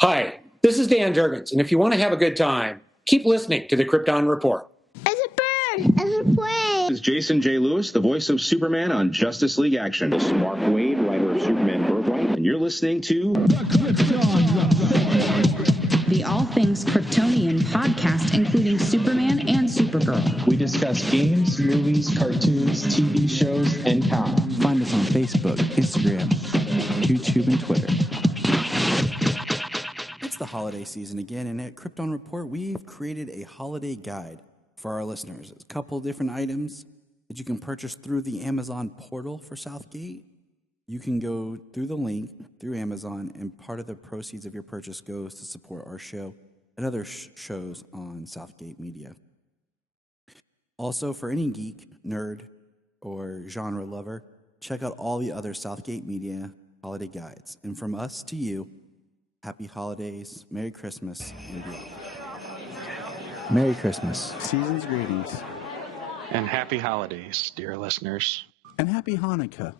Hi, this is Dan Jurgens, and if you want to have a good time, keep listening to the Krypton Report. It's a bird. It's a plane. This is Jason J. Lewis, the voice of Superman on Justice League Action. This is Mark Wade, writer of Superman Birthright, and you're listening to The Krypton Report, the all things Kryptonian podcast, including Superman and Supergirl. We discuss games, movies, cartoons, TV shows, and comics. Find us on Facebook, Instagram, YouTube, and Twitter. It's the holiday season again, and at Krypton Report, we've created a holiday guide for our listeners. It's a couple different items that you can purchase through the Amazon portal for Southgate. You can go through the link through Amazon, and part of the proceeds of your purchase goes to support our show and other shows on Southgate Media. Also, for any geek, nerd, or genre lover, check out all the other Southgate Media holiday guides. And from us to you, happy holidays, Merry Christmas, and beyond. Merry Christmas, season's greetings, and happy holidays, dear listeners. And happy Hanukkah.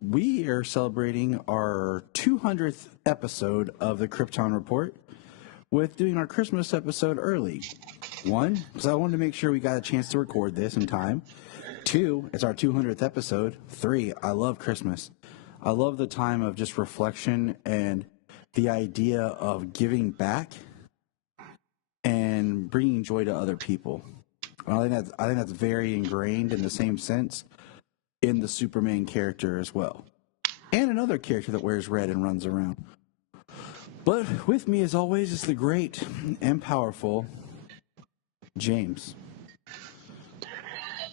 We are celebrating our 200th episode of the Krypton Report with doing our Christmas episode early. One, because I wanted to make sure we got a chance to record this in time. Two, it's our 200th episode. Three, I love Christmas. I love the time of just reflection and the idea of giving back and bringing joy to other people. I think that's very ingrained in the same sense in the Superman character as well, and another character that wears red and runs around. But with me, as always, is the great and powerful James.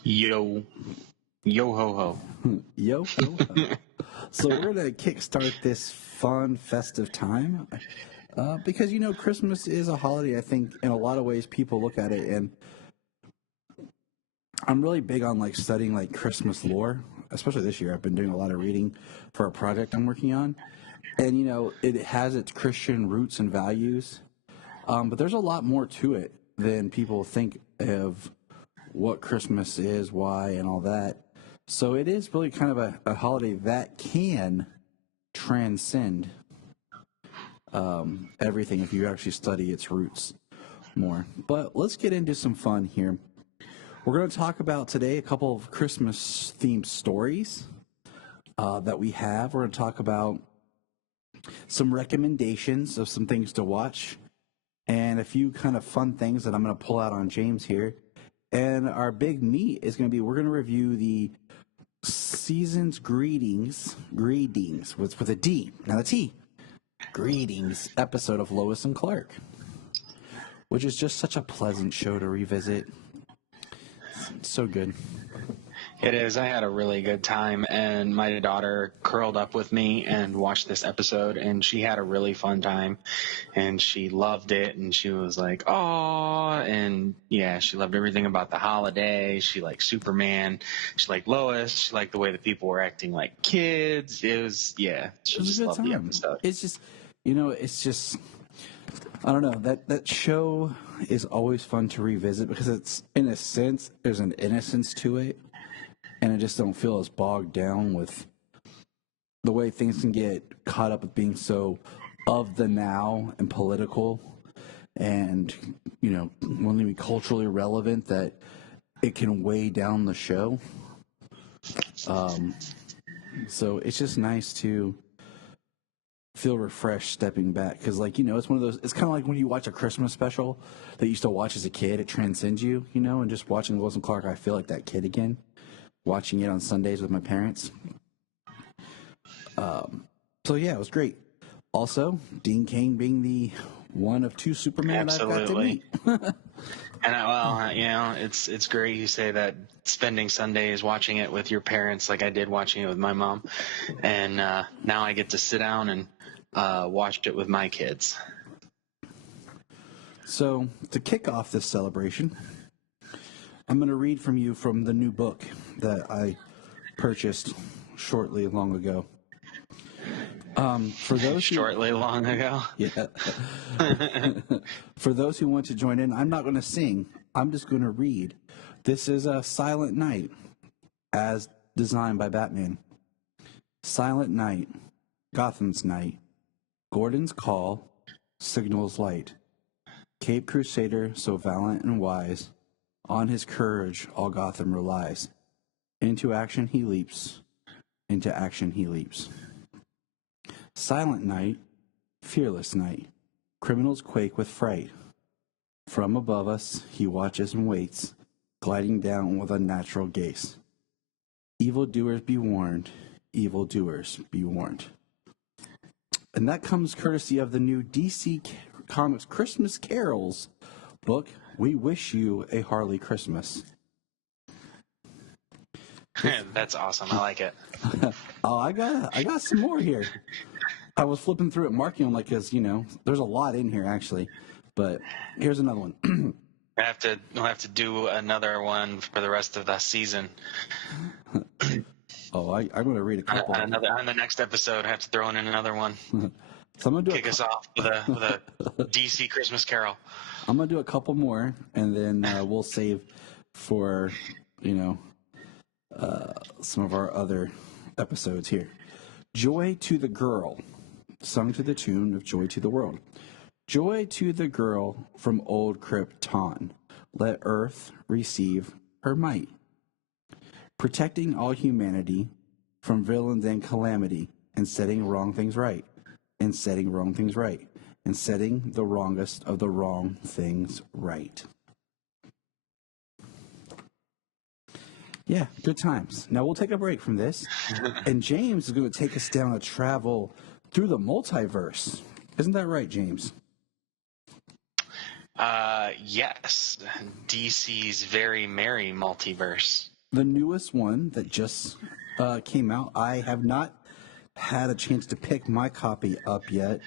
Yo ho ho. Yo ho ho. So we're going to kickstart this fun, festive time because, Christmas is a holiday. I think in a lot of ways people look at it, and I'm really big on studying Christmas lore, especially this year. I've been doing a lot of reading for a project I'm working on, and it has its Christian roots and values, but there's a lot more to it than people think of what Christmas is, why, and all that. So it is really kind of a holiday that can transcend everything if you actually study its roots more. But let's get into some fun here. We're going to talk about today a couple of Christmas-themed stories that we have. We're going to talk about some recommendations of some things to watch and a few kind of fun things that I'm going to pull out on James here. And our big meat is going to be, we're going to review the season's Greedings with a D, not a T. Greedings episode of Lois and Clark, which is just such a pleasant show to revisit. It's so good. It is. I had a really good time, and my daughter curled up with me and watched this episode, and she had a really fun time, and she loved it, and she was like, "Aw," and yeah, she loved everything about the holiday. She liked Superman. She liked Lois. She liked the way that people were acting like kids. It was, yeah, she just loved the episode. It's just, I don't know, that show is always fun to revisit because it's, in a sense, there's an innocence to it. And I just don't feel as bogged down with the way things can get caught up with being so of the now and political and, wanting to be culturally relevant that it can weigh down the show. So it's just nice to feel refreshed stepping back because, it's one of those, it's kind of like when you watch a Christmas special that you used to watch as a kid. It transcends you, and just watching Lois and Clark, I feel like that kid again. Watching it on Sundays with my parents. So yeah, it was great. Also, Dean Cain being the one of two Superman I've got to meet. And it's great you say that, spending Sundays watching it with your parents like I did watching it with my mom. And now I get to sit down and watch it with my kids. So to kick off this celebration, I'm going to read from you from the new book that I purchased shortly long ago. For those long ago? Yeah. For those who want to join in, I'm not going to sing. I'm just going to read. This is a Silent Night, as designed by Batman. Silent Night, Gotham's night. Gordon's call signals light. Cape Crusader, so valiant and wise, on his courage all Gotham relies. Into action he leaps, into action he leaps. Silent night, fearless night, criminals quake with fright. From above us he watches and waits, gliding down with unnatural gaze. Evildoers be warned, evildoers be warned. And that comes courtesy of the new DC Comics Christmas Carols book, We Wish You a Harley Christmas. That's awesome. I like it. Oh, I got some more here. I was flipping through it, marking them because, there's a lot in here actually. But here's another one. We'll have to do another one for the rest of the season. Oh, I'm going to read a couple. On the next episode, I have to throw in another one. So I'm going to kick us off with a DC Christmas Carol. I'm going to do a couple more, and then we'll save for, some of our other episodes here. Joy to the Girl, sung to the tune of Joy to the World. Joy to the girl from old Krypton. Let Earth receive her might. Protecting all humanity from villains and calamity, and setting wrong things right. And setting wrong things right. And setting the wrongest of the wrong things right. Yeah, good times. Now we'll take a break from this. And James is going to take us down a travel through the multiverse. Isn't that right, James? Yes. DC's very merry multiverse. The newest one that just came out. I have not had a chance to pick my copy up yet.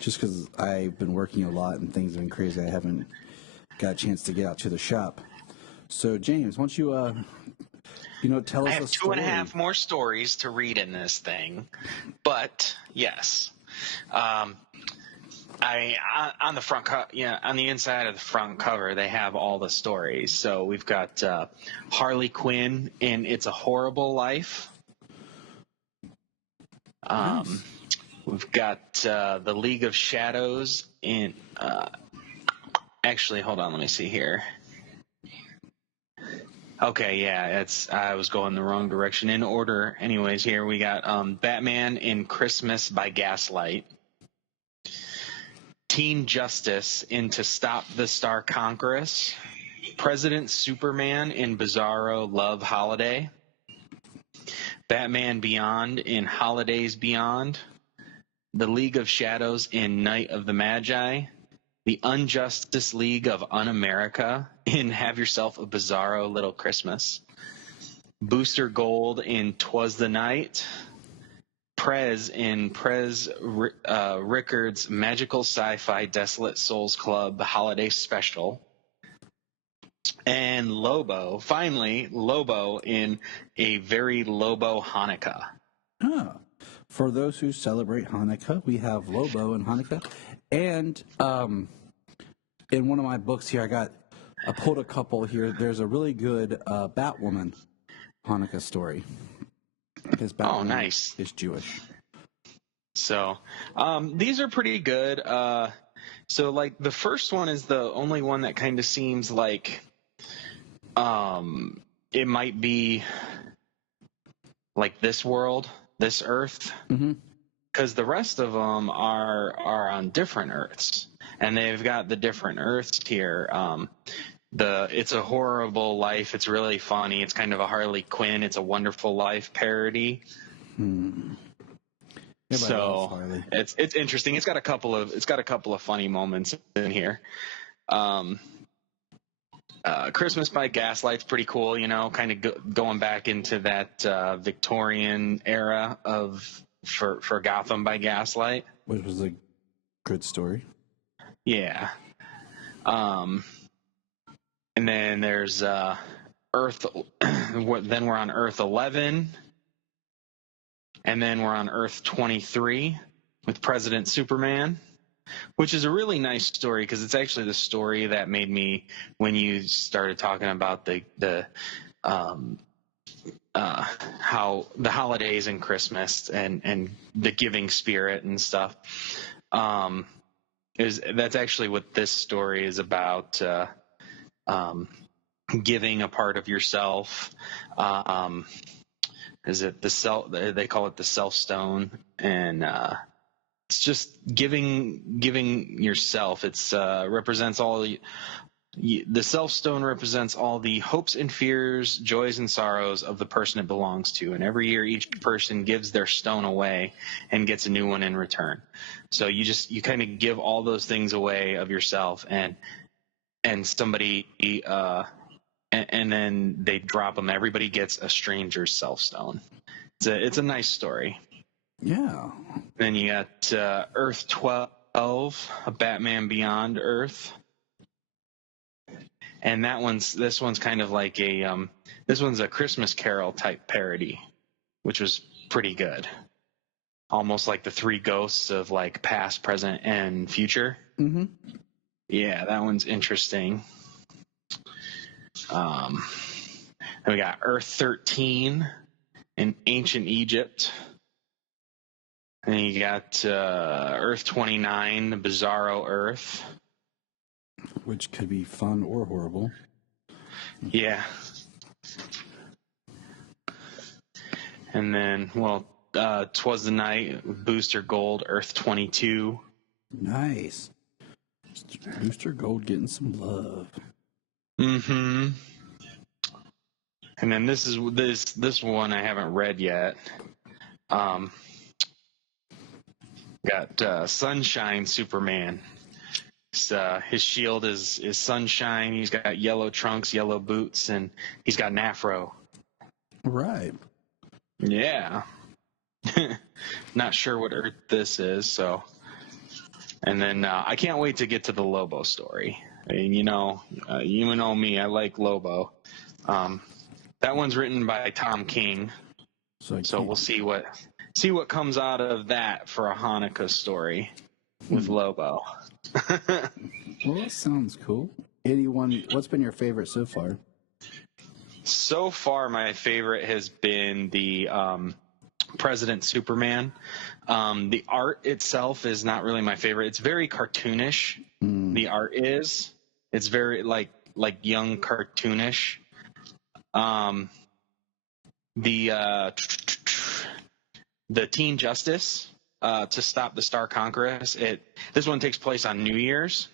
Just because I've been working a lot and things have been crazy. I haven't got a chance to get out to the shop. So, James, why don't you, tell us I have a story. 2.5 more stories to read in this thing. But, yes. On the front on the inside of the front cover, they have all the stories. So we've got Harley Quinn in It's a Horrible Life. Nice. We've got the League of Shadows in. Actually, hold on, let me see here. Okay, yeah, I was going the wrong direction. In order, anyways, here we got Batman in Christmas by Gaslight. Teen Justice in To Stop the Star Conquerors. President Superman in Bizarro Love Holiday. Batman Beyond in Holidays Beyond. The League of Shadows in Night of the Magi. The Unjustice League of Un-America in Have Yourself a Bizarro Little Christmas. Booster Gold in 'Twas the Night. Prez in Prez Rickard's Magical Sci-Fi Desolate Souls Club Holiday Special. And Lobo, finally, Lobo in A Very Lobo Hanukkah. For those who celebrate Hanukkah, we have Lobo in Hanukkah. And in one of my books here, I pulled a couple here. There's a really good Batwoman Hanukkah story. Because Batwoman nice. is Jewish. So these are pretty good. So like the first one is the only one that kind of seems like it might be like this world, this Earth. Mm-hmm. Because the rest of them are on different Earths, and they've got the different Earths here. It's a Horrible Life. It's really funny. It's kind of a Harley Quinn. It's a Wonderful Life parody. So it's interesting. It's got a couple of funny moments in here. Christmas by Gaslight's pretty cool. Kind of going back into that Victorian era for Gotham by Gaslight, which was a good story. Yeah. And then there's Earth. Then we're on Earth 11, and then we're on Earth 23 with President Superman, which is a really nice story because it's actually the story that made me, when you started talking about the how the holidays and Christmas and the giving spirit and stuff. That's actually what this story is about. Giving a part of yourself. Is it the self? They call it the self stone, and it's just giving yourself. It's represents all the self stone represents all the hopes and fears, joys and sorrows of the person it belongs to. And every year, each person gives their stone away and gets a new one in return. So you kind of give all those things away of yourself, and somebody, and then they drop them. Everybody gets a stranger's self stone. It's a nice story. Yeah. Then you got Earth 12, a Batman Beyond Earth. And this one's kind of like this one's a Christmas Carol type parody, which was pretty good. Almost like the three ghosts of like past, present, and future. Mm-hmm. Yeah, that one's interesting. Then we got Earth 13 in ancient Egypt. And you got Earth 29, the Bizarro Earth. Which could be fun or horrible. Yeah. And then, Twas the Night, Booster Gold, Earth 22. Nice. Booster Gold getting some love. Mm-hmm. And then this one I haven't read yet. Got Sunshine Superman. His shield is sunshine. He's got yellow trunks, yellow boots, and he's got an afro. Right. Yeah. Not sure what Earth this is, so. And then I can't wait to get to the Lobo story. I mean, you know me. I like Lobo. That one's written by Tom King. So we'll see what comes out of that for a Hanukkah story with Lobo. Well, that sounds cool. What's been your favorite so far? So far, my favorite has been the President Superman. The art itself is not really my favorite. It's very cartoonish. The art is. It's very like young cartoonish. The Teen Justice to stop the Star Conquerors. This one takes place on New Year's,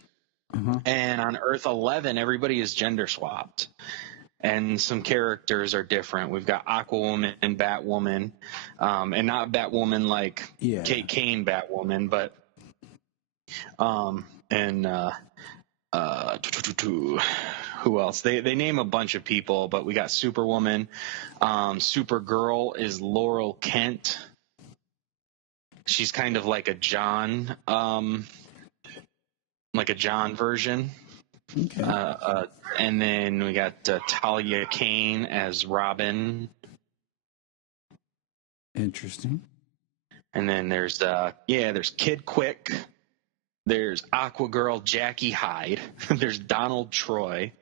and on Earth 11, everybody is gender swapped, and some characters are different. We've got Aquawoman and Batwoman, and not Batwoman like Kate Kane Batwoman, but who else? They name a bunch of people, but we got Superwoman. Supergirl is Laurel Kent. She's kind of like a John version. Okay. And then we got Talia Kane as Robin. Interesting. And then there's Kid Quick. There's Aquagirl Jackie Hyde. There's Donald Troy.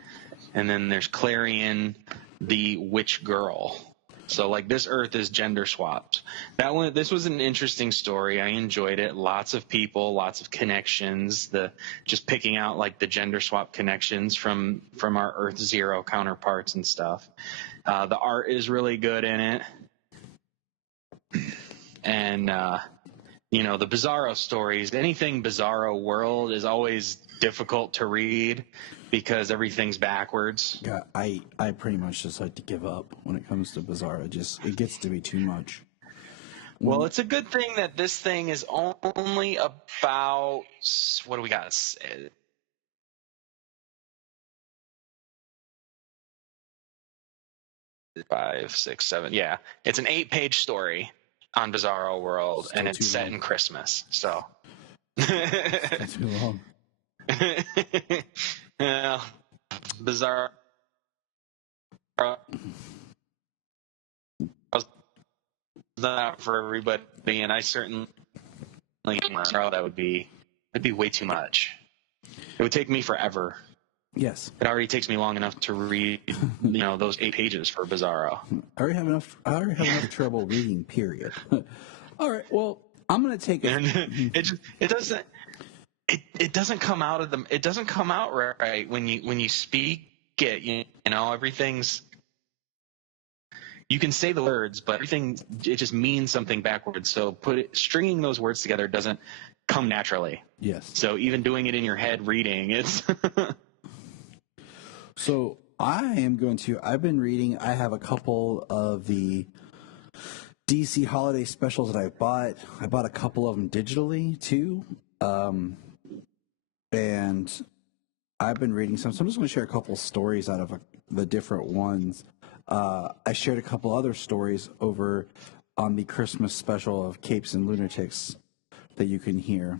And then there's Clarion the Witch Girl. So like this Earth is gender swapped. This was an interesting story. I enjoyed it. Lots of people, lots of connections. Just picking out like the gender swap connections from our Earth Zero counterparts and stuff. The art is really good in it. And the Bizarro stories, anything Bizarro world is always difficult to read because everything's backwards. Yeah, I pretty much just like to give up when it comes to Bizarro. It gets to be too much. Well, it's a good thing that this thing is only about, what do we got? 5, 6, 7. Yeah, it's an 8-page story on Bizarro World, and it's set in Christmas. So That's too long. Yeah, Bizarro. Not for everybody, and I certainly that'd be way too much. It would take me forever. Yes. It already takes me long enough to read, those 8 pages for Bizarro. I already have enough trouble reading. Period. All right. Well, I'm going to take And it doesn't come out right when you speak it. Everything's. You can say the words, but it just means something backwards. So stringing those words together doesn't come naturally. Yes. So even doing it in your head, reading, it's. So I've been reading. I have a couple of the DC holiday specials that I bought. I bought a couple of them digitally too. And I've been reading some. So I'm just going to share a couple stories out of the different ones. I shared a couple other stories over on the Christmas special of Capes and Lunatics that you can hear.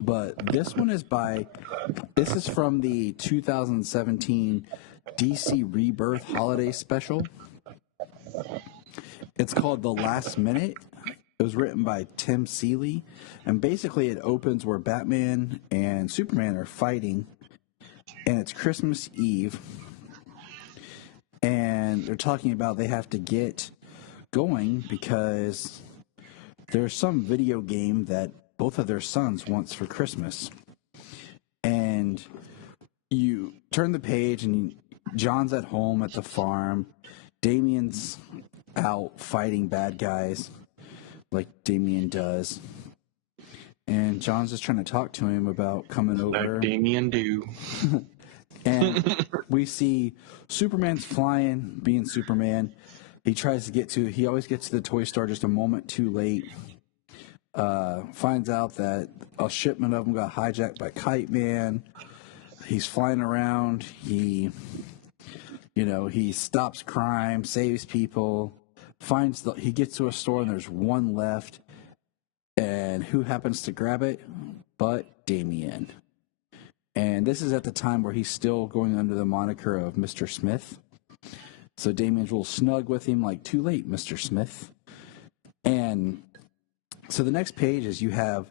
But this one is from the 2017 DC Rebirth Holiday Special. It's called The Last Minute. It was written by Tim Seeley. And basically it opens where Batman and Superman are fighting. And it's Christmas Eve. And they're talking about they have to get going because there's some video game that both of their sons wants for Christmas. And you turn the page and John's at home at the farm. Damien's out fighting bad guys like Damien does. And John's just trying to talk to him about coming over. Like Damien do. And we see Superman's flying, being Superman. He always gets to the toy store just a moment too late. Finds out that a shipment of them got hijacked by Kite Man. He's flying around. He stops crime, saves people. He gets to a store and there's one left. And who happens to grab it? But Damien. And this is at the time where he's still going under the moniker of Mr. Smith. So Damien's real snug with him, like, too late, Mr. Smith. And so the next page is you have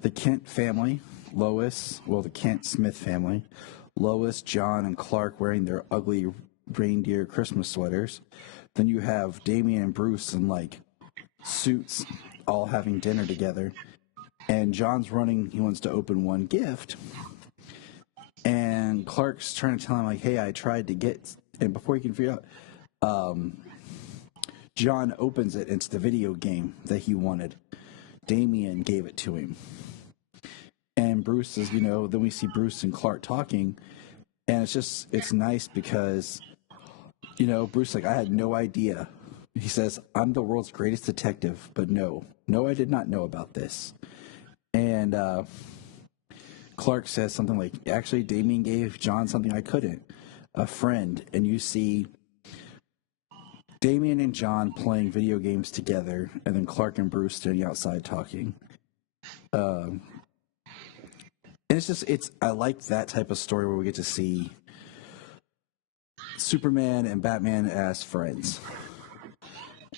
the Kent family, the Kent Smith family, Lois, John, and Clark wearing their ugly reindeer Christmas sweaters. Then you have Damien and Bruce in, like, suits, all having dinner together. And John's running, he wants to open one gift. And Clark's trying to tell him, like, hey, I tried to get... And before he can figure out... John opens it. It's the video game that he wanted. Damien gave it to him. And Bruce is, then we see Bruce and Clark talking. And it's nice because, Bruce, like, I had no idea. He says, I'm the world's greatest detective, but no, I did not know about this. And Clark says something like, actually, Damien gave John something I couldn't, a friend. And you see Damien and John playing video games together, and then Clark and Bruce standing outside talking. And I like that type of story where we get to see Superman and Batman as friends.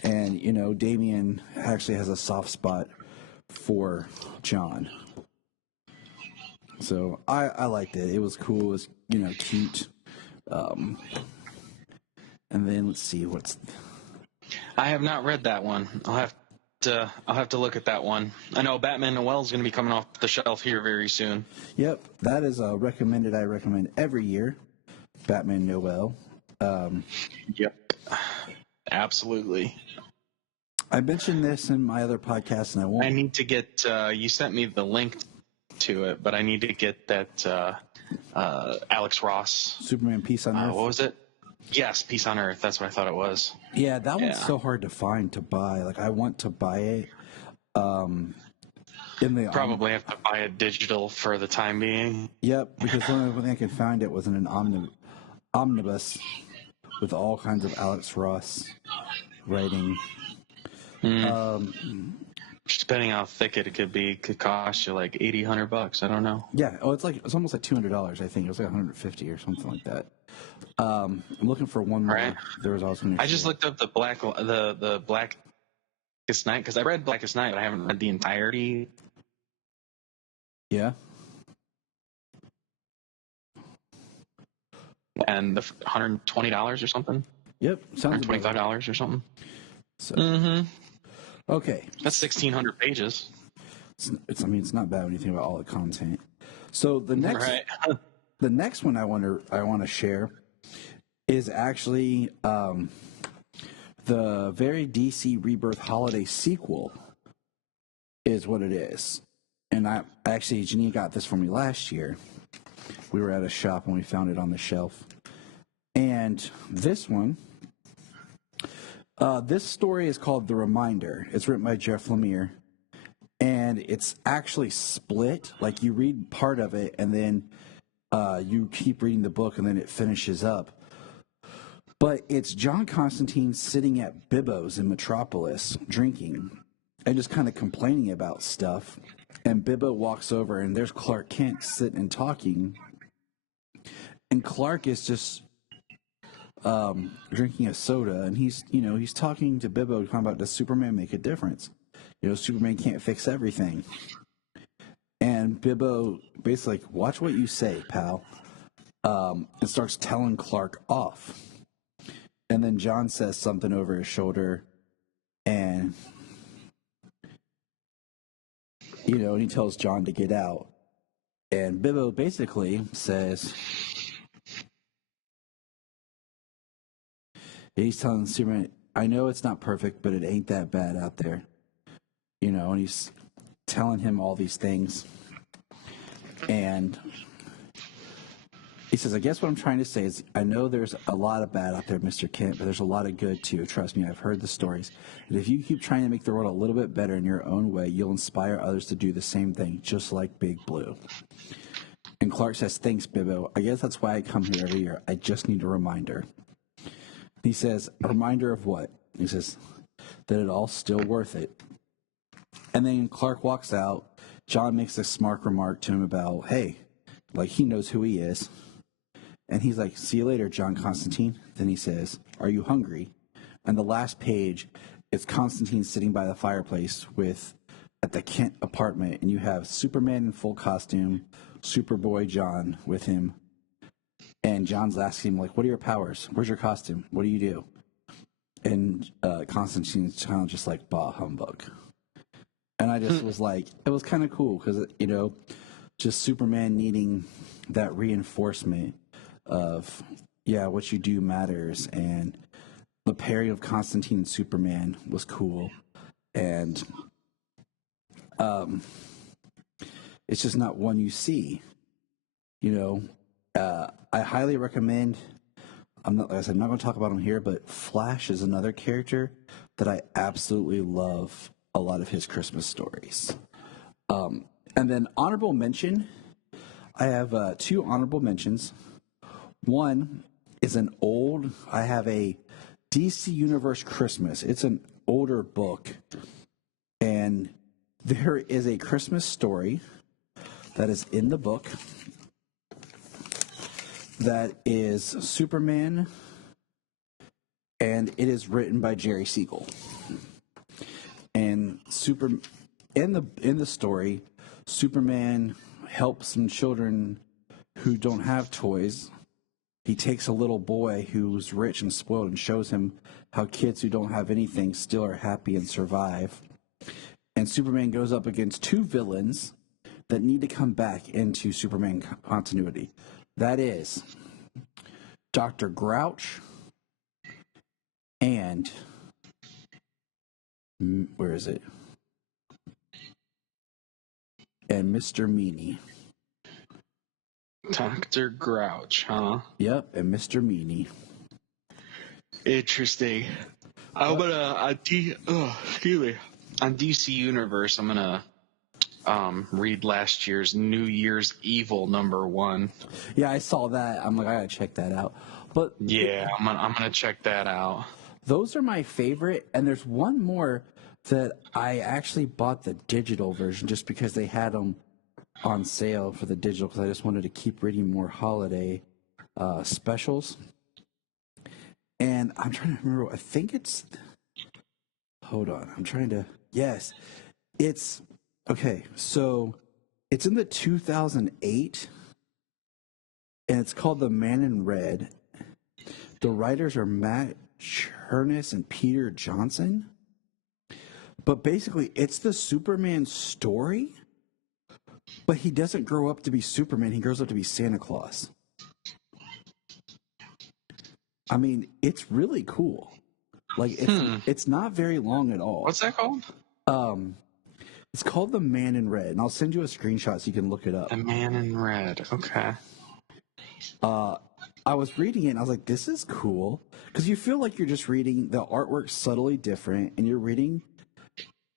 And, Damien actually has a soft spot for John. So I liked it. It was cool. It was, cute. And then let's see I have not read that one. I'll have to look at that one. I know Batman Noel is going to be coming off the shelf here very soon. Yep, that is recommended. I recommend every year. Batman Noel. Yep, absolutely. I mentioned this in my other podcast, and I won't. I need to get. You sent me the link to it, but I need to get that Alex Ross Superman Peace on Earth. What was it? Yes, Peace on Earth. That's what I thought it was. Yeah, that one's so hard to find to buy. Like, I want to buy it. Probably have to buy it digital for the time being. Yep, because the only thing I could find it was in an omnibus with all kinds of Alex Ross writing. Depending how thick it could be, could cost you like $100. I don't know. Yeah. Oh, it's almost like $200. I think it was like $150 or something like that. I'm looking for one more. Right. There was also. I just looked up the Blackest Night because I read Blackest Night, but I haven't read the entirety. Yeah. and the $120 or something. Yep, sounds about right. $125 or something. So, Mm-hmm. okay, That's 1,600 pages. I mean, it's not bad when you think about all the content. So the next, Right. the next one I want to share is actually the very DC Rebirth holiday sequel. Is what it is, and I actually Janine got this for me last year. We were at a shop and we found it on the shelf, and this one. This story is called The Reminder. It's written by Jeff Lemire, and it's actually split. Like, you read part of it, and then you keep reading the book, and then it finishes up. But it's John Constantine sitting at Bibbo's in Metropolis, drinking, and just kind of complaining about stuff. And Bibbo walks over, and there's Clark Kent sitting and talking. And Clark is just drinking a soda, and he's talking to Bibbo, talking about, does Superman make a difference? Superman can't fix everything. And Bibbo basically like, watch what you say, pal, and starts telling Clark off. And then John says something over his shoulder, and and he tells John to get out. And Bibbo basically says, he's telling Superman, I know it's not perfect, but it ain't that bad out there. And he's telling him all these things. And he says, I guess what I'm trying to say is, I know there's a lot of bad out there, Mr. Kent, but there's a lot of good too. Trust me, I've heard the stories. And if you keep trying to make the world a little bit better in your own way, you'll inspire others to do the same thing, just like Big Blue. And Clark says, thanks, Bibbo. I guess that's why I come here every year. I just need a reminder. He says, a reminder of what? He says, that it all's still worth it. And then Clark walks out. John makes a smart remark to him about, hey, like, he knows who he is. And he's like, see you later, John Constantine. Then he says, are you hungry? And the last page, it's Constantine sitting by the fireplace at the Kent apartment. And you have Superman in full costume, Superboy John with him. And John's asking him, like, what are your powers? Where's your costume? What do you do? And Constantine's kind of just like, bah, humbug. And I just was like, it was kind of cool because, just Superman needing that reinforcement of, yeah, what you do matters. And the pairing of Constantine and Superman was cool. And it's just not one you see, I highly recommend, I'm not going to talk about him here, but Flash is another character that I absolutely love a lot of his Christmas stories. And then honorable mention, I have 2 honorable mentions. One is I have a DC Universe Christmas. It's an older book. And there is a Christmas story that is in the book that is Superman, and it is written by Jerry Siegel. And in the story, Superman helps some children who don't have toys. He takes a little boy who's rich and spoiled and shows him how kids who don't have anything still are happy and survive. And Superman goes up against 2 villains that need to come back into Superman continuity. That is Dr. Grouch and where is it? And Mr. Meanie. Dr. Grouch, huh? Yep, and Mr. Meanie. Interesting. I'm gonna on DC Universe. I'm gonna read last year's New Year's Evil #1. Yeah, I saw that. I'm like, I gotta check that out. But yeah, I'm gonna check that out. Those are my favorite, and there's one more that I actually bought the digital version just because they had them on sale for the digital, because I just wanted to keep reading more holiday specials. And I'm trying to remember. I think it's. Hold on. I'm trying to. Yes, it's okay. So it's in the 2008 and it's called The Man in Red. The writers are Matt Chernis and Peter Johnson. But basically, it's the Superman story, but he doesn't grow up to be Superman. He grows up to be Santa Claus. I mean, it's really cool. Like, it's not very long at all. What's that called? It's called The Man in Red, and I'll send you a screenshot so you can look it up. The Man in Red. Okay. I was reading it, and I was like, this is cool. Because you feel like you're just reading the artwork subtly different, and you're reading,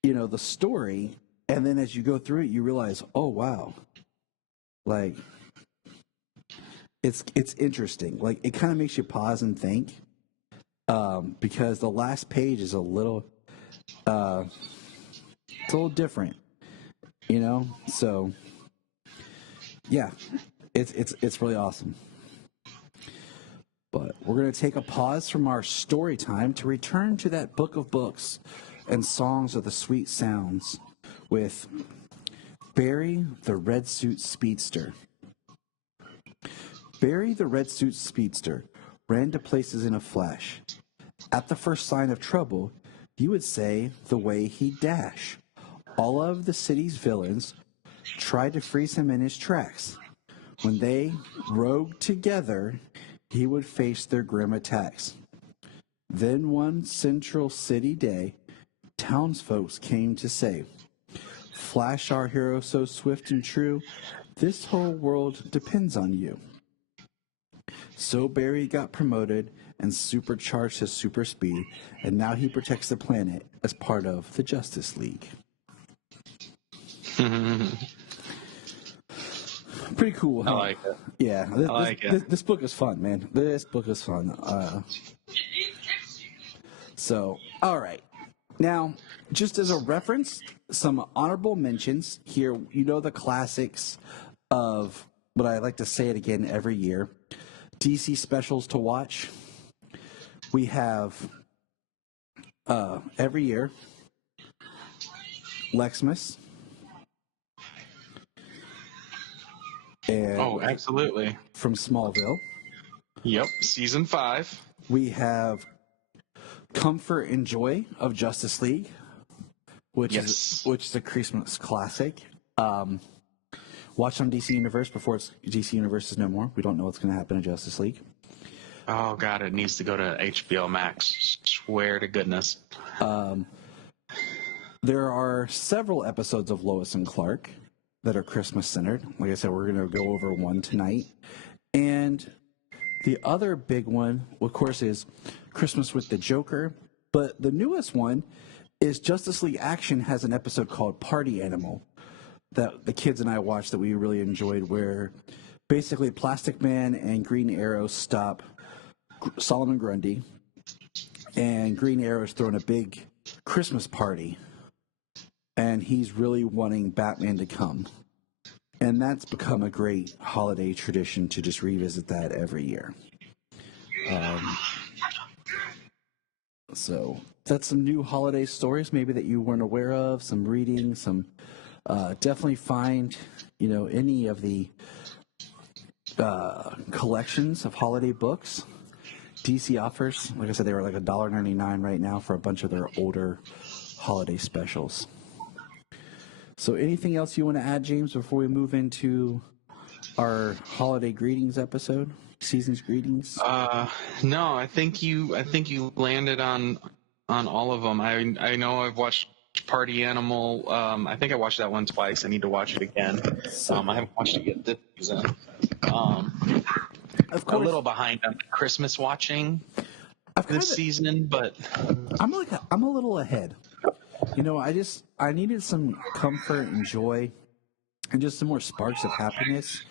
the story, and then as you go through it, you realize, oh, wow. Like, it's interesting. Like, it kind of makes you pause and think, because the last page is a little different, So, yeah, it's really awesome. But we're going to take a pause from our story time to return to that book of books and songs of the sweet sounds with Barry the Red Suit Speedster. Barry the Red Suit Speedster ran to places in a flash. At the first sign of trouble, you would say the way he'd dash. All of the city's villains tried to freeze him in his tracks. When they rogued together, he would face their grim attacks. Then one central city day, townsfolk came to say, Flash, our hero so swift and true, this whole world depends on you. So Barry got promoted and supercharged his super speed, and now he protects the planet as part of the Justice League. Pretty cool, huh? I like it. Yeah, I like it. This book is fun, man. This book is fun. So, all right. Now, just as a reference, some honorable mentions here. The classics of, but I like to say it again every year, DC specials to watch. We have, every year, Lexmas. And absolutely. From Smallville. Yep, season 5. We have Comfort and Joy of Justice League, which is a Christmas classic. Watched on DC Universe before DC Universe is no more. We don't know what's going to happen in Justice League. Oh God, it needs to go to HBO Max. Swear to goodness. There are several episodes of Lois and Clark that are Christmas centered. Like I said, we're going to go over one tonight. And the other big one, of course, is Christmas with the Joker. But the newest one is Justice League Action has an episode called Party Animal that the kids and I watched that we really enjoyed, where basically Plastic Man and Green Arrow stop Solomon Grundy, and Green Arrow is throwing a big Christmas party, and he's really wanting Batman to come. And that's become a great holiday tradition to just revisit that every year. So that's some new holiday stories maybe that you weren't aware of, some reading, some definitely find, any of the collections of holiday books. DC offers, like I said, they were like $1.99 right now for a bunch of their older holiday specials. So anything else you want to add, James, before we move into our holiday greetings episode, season's greetings? No, I think you landed on all of them. I know I've watched Party Animal. I think I watched that one twice. I need to watch it again. I haven't watched it yet this season. Of course, a little behind on Christmas watching this season, but I'm a little ahead. I needed some comfort and joy and just some more sparks of happiness.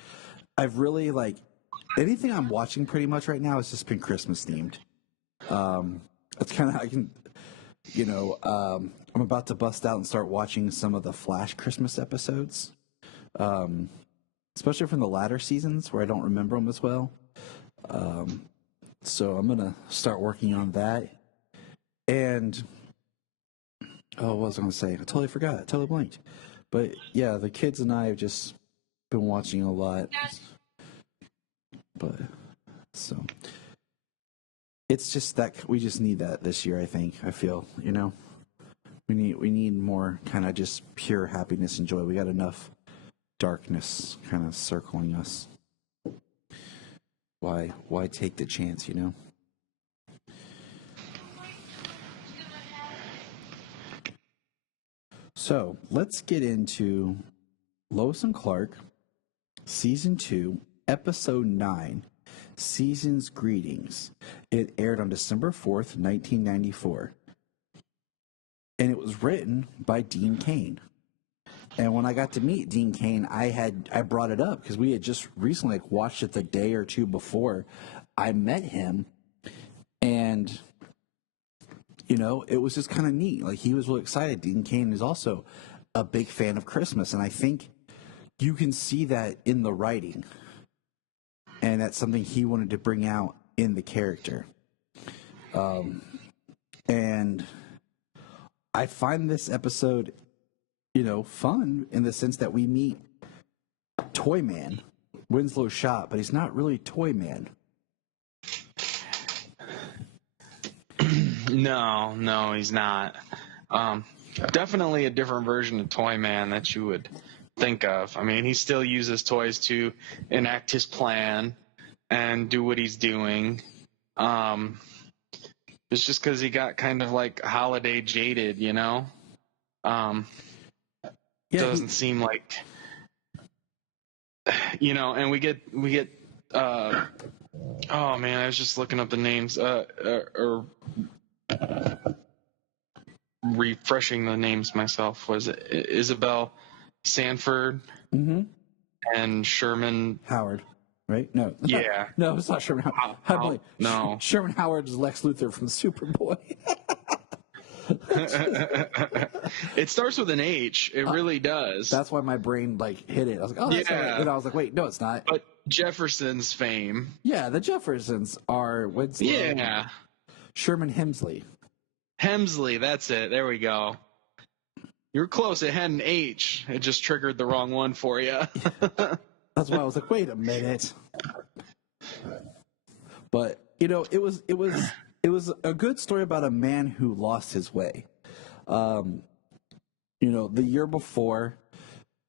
I've really anything I'm watching pretty much right now has just been Christmas themed. It's kind of, I'm about to bust out and start watching some of the Flash Christmas episodes, especially from the latter seasons where I don't remember them as well. So I'm going to start working on that. And, what was I going to say? I totally forgot. I totally blanked. But, yeah, the kids and I have just been watching a lot. But so it's just that we just need that this year. I think. I feel we need more kind of just pure happiness and joy. We got enough darkness kind of circling us. Why take the chance? So let's get into Lois and Clark, Season 2, Episode 9, Season's Greetings. It aired on December 4th, 1994. And it was written by Dean Cain. And when I got to meet Dean Cain, I brought it up because we had just recently watched it the day or two before I met him. And it was just kind of neat. Like, he was really excited. Dean Cain is also a big fan of Christmas, and I think you can see that in the writing. And that's something he wanted to bring out in the character. And I find this episode, fun in the sense that we meet Toy Man, Winslow Schott, but he's not really Toy Man. No, he's not. Definitely a different version of Toy Man that you would think of. I mean, he still uses toys to enact his plan and do what he's doing. It's just because he got kind of like holiday jaded, doesn't seem like, and we get. Oh man, I was just looking up the names. Or refreshing the names myself. Was it Isabel Sanford and Sherman Howard, right? No. Yeah. No, it's not Sherman Howard. No. Sherman Howard is Lex Luthor from Superboy. It starts with an H. It really does. That's why my brain hit it. I was like, oh, that's right. And I was like, wait, no, it's not. But Jefferson's fame. Yeah, the Jeffersons are Winslow. Yeah. Sherman Hemsley. Hemsley, that's it. There we go. You're close. It had an H. It just triggered the wrong one for you. That's why I was like, wait a minute. But it was a good story about a man who lost his way. The year before,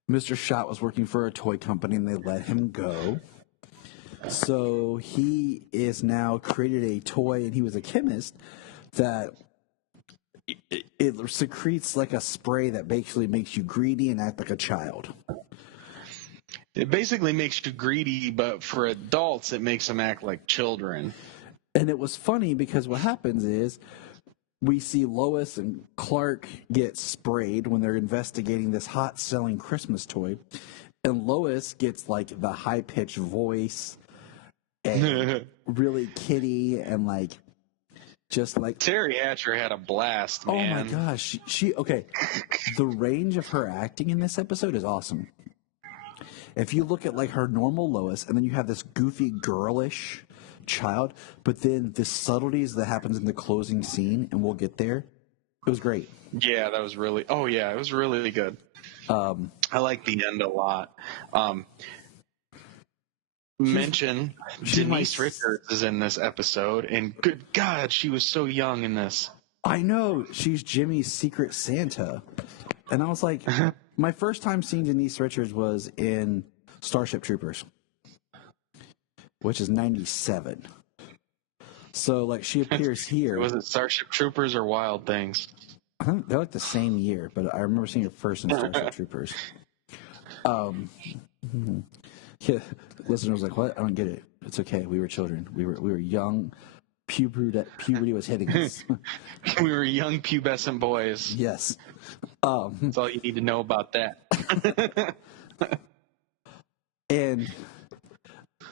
Mr. Schott was working for a toy company and they let him go. So he is now created a toy, and he was a chemist that it secretes like a spray that basically makes you greedy and act like a child. It basically makes you greedy, but for adults, it makes them act like children. And it was funny because what happens is we see Lois and Clark get sprayed when they're investigating this hot-selling Christmas toy. And Lois gets like the high-pitched voice and really kitty and just like Terry Hatcher had a blast, man. Oh my gosh. She okay. The range of her acting in this episode is awesome. If you look at her normal Lois, and then you have this goofy girlish child, but then the subtleties that happens in the closing scene, and we'll get there. It was great. Yeah, that was really. Oh yeah, it was really good. I like the end a lot. Mention Denise Richards is in this episode, and good God, she was so young in this. I know, she's Jimmy's secret Santa, and I was like, my first time seeing Denise Richards was in Starship Troopers, which is 97. So she appears here. Was it Starship Troopers or Wild Things? They're the same year, but I remember seeing her first in Starship Troopers. Yeah, listeners like, what? I don't get it. It's okay. We were children. We were young. Puberty was hitting us. We were young pubescent boys. Yes. That's all you need to know about that. And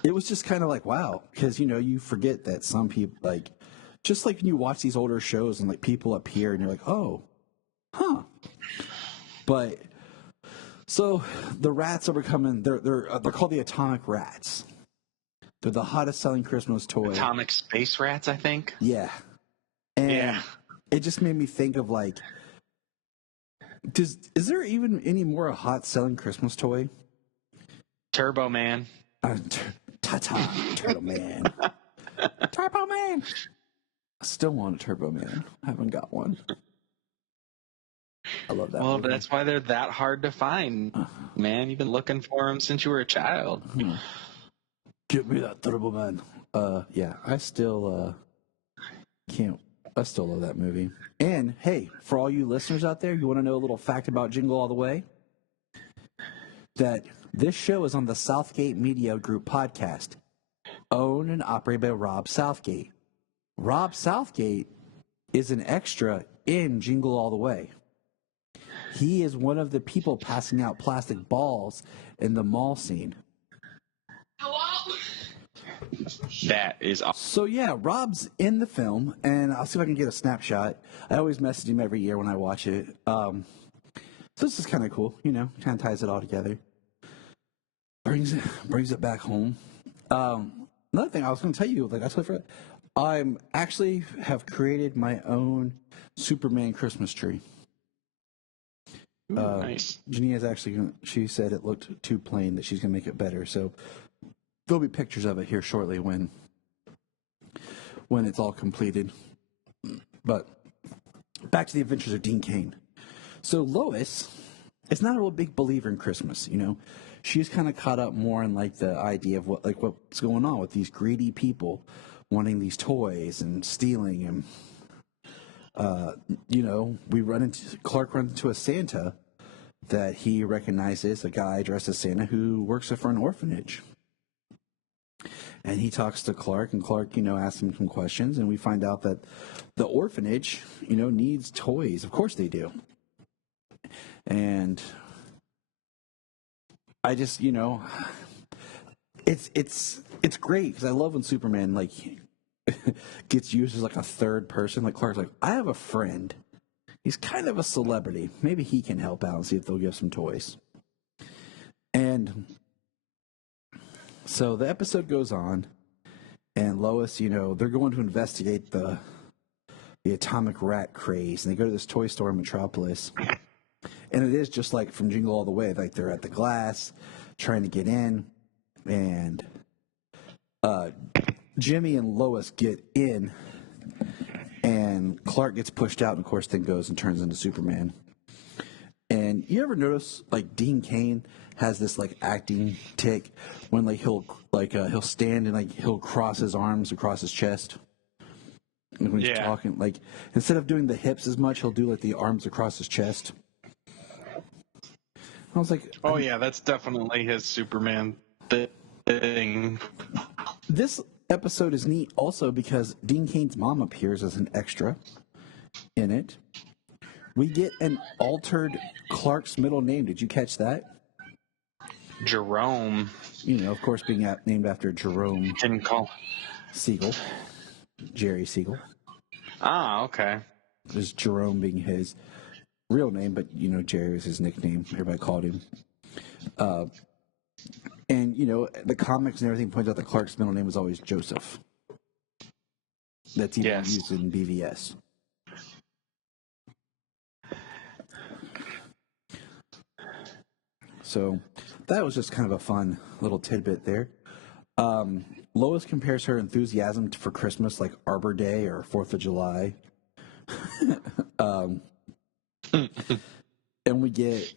it was just kind of wow, because you forget that some people just when you watch these older shows and people appear and you're like, oh, huh. But so the rats are becoming they're called the Atomic Rats. They're the hottest selling Christmas toy. Atomic Space Rats, I think. Yeah. And it just made me think of is there even any more hot selling Christmas toy? Turbo Man. Ta-ta, Turbo Man. Turbo Man! I still want a Turbo Man. I haven't got one. I love that Well, movie. that's why they're that hard to find, man. You've been looking for them since you were a child. Give me that Turbo Man. Yeah, I still can't. I still love that movie. And hey, for all you listeners out there, you want to know a little fact about Jingle All the Way? That this show is on the Southgate Media Group podcast, owned and operated by Rob Southgate. Rob Southgate is an extra in Jingle All the Way. He is one of the people passing out plastic balls in the mall scene. That is awesome. So yeah, Rob's in the film, and I'll see if I can get a snapshot. I always message him every year when I watch it. So this is kind of cool, kind of ties it all together. Brings it back home. Another thing I was going to tell you, I totally forgot. I actually have created my own Superman Christmas tree. Nice. Jania's actually she said it looked too plain, that she's going to make it better. So there'll be pictures of it here shortly when it's all completed. But back to the adventures of Dean Cain. So Lois is not a real big believer in Christmas, She's kind of caught up more in the idea of what's going on with these greedy people wanting these toys and stealing, and Clark runs into a Santa that he recognizes, a guy dressed as Santa who works for an orphanage. And he talks to Clark, and Clark, asks him some questions, and we find out that the orphanage, needs toys. Of course they do. And I just, it's great because I love when Superman gets used as a third person. Clark's I have a friend. He's kind of a celebrity. Maybe he can help out and see if they'll give some toys. And so the episode goes on, and Lois, they're going to investigate the atomic rat craze, and they go to this toy store in Metropolis. And it is just like from Jingle All the Way. They're at the glass, trying to get in, and Jimmy and Lois get in, and Clark gets pushed out, and of course, then goes and turns into Superman. And you ever notice, Dean Cain has this acting tick when he'll stand and he'll cross his arms across his chest. When he's talking, instead of doing the hips as much, he'll do the arms across his chest. I was oh yeah, that's definitely his Superman thing. This episode is neat also because Dean Cain's mom appears as an extra in it. We get an altered Clark's middle name. Did you catch that? Jerome. Of course, being named after Jerome Siegel, Jerry Siegel. Ah, okay. There's Jerome being his real name, but Jerry was his nickname. Everybody called him. And the comics and everything points out that Clark's middle name was always Joseph. That's even used in BVS. So that was just kind of a fun little tidbit there. Lois compares her enthusiasm for Christmas like Arbor Day or 4th of July. And we get,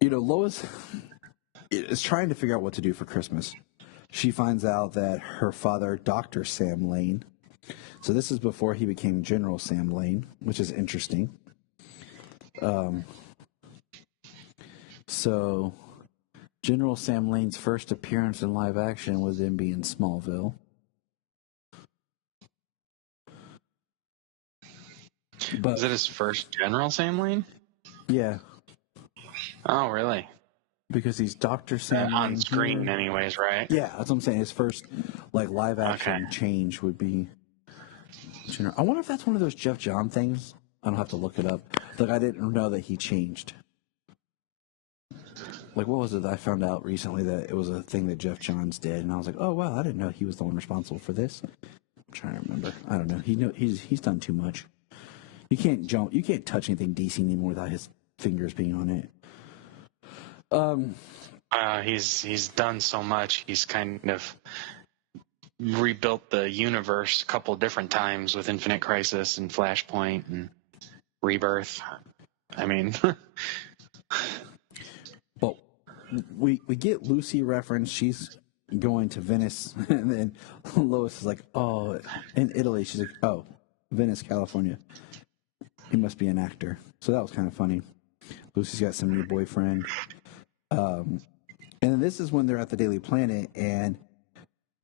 Lois is trying to figure out what to do for Christmas. She finds out that her father, Dr. Sam Lane, so this is before he became General Sam Lane, which is interesting. So General Sam Lane's first appearance in live action was him being in Smallville. But, is it his first General Sam Lane? Yeah. Oh, really? Because he's Dr. Sam Lane. On screen, anyways, right? Yeah, that's what I'm saying. His first, live action change would be General. I wonder if that's one of those Jeff John things. I don't have to look it up. I didn't know that he changed. What was it that I found out recently that it was a thing that Jeff Johns did, and I was like, oh wow, I didn't know he was the one responsible for this. I'm trying to remember. I don't know. He's done too much. You can't jump. You can't touch anything DC anymore without his fingers being on it. He's done so much. He's kind of rebuilt the universe a couple different times with Infinite Crisis and Flashpoint and Rebirth. I mean, Well, we get Lucy reference. She's going to Venice, and then Lois is like, "Oh, in Italy." She's like, "Oh, Venice, California. He must be an actor." So that was kind of funny. Lucy's got some new boyfriend. And then this is when they're at the Daily Planet, and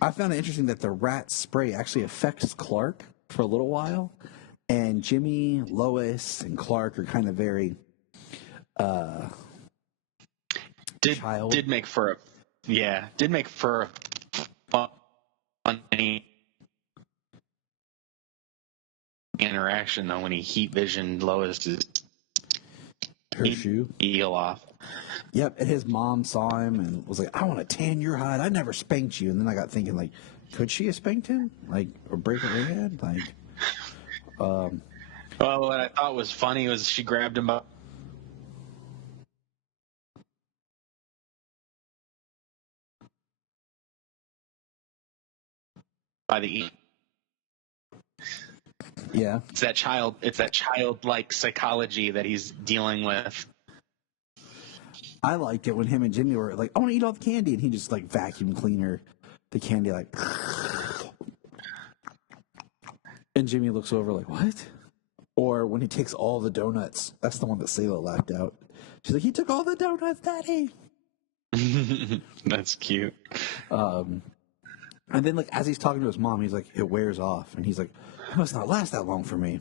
I found it interesting that the rat spray actually affects Clark for a little while, and Jimmy, Lois, and Clark are kind of very child. did make for a funny interaction though when he heat visioned Lois's Her shoe. heel off. Yep, and his mom saw him and was like, "I want to tan your hide. I never spanked you." And then I got thinking, like, could she have spanked him, like, or break her head, like? Well, what I thought was funny was she grabbed him up by the ear. Yeah, It's that childlike psychology that he's dealing with. I liked it when him and Jimmy were like, "I want to eat all the candy," and he just like vacuum cleaner the candy, like. And Jimmy looks over like, "What?" Or when he takes all the donuts. That's the one that Sayla laughed out. She's like, "He took all the donuts, Daddy." That's cute. And then, like, as he's talking to his mom, he's like, "It wears off," and he's like, "It must not last that long for me."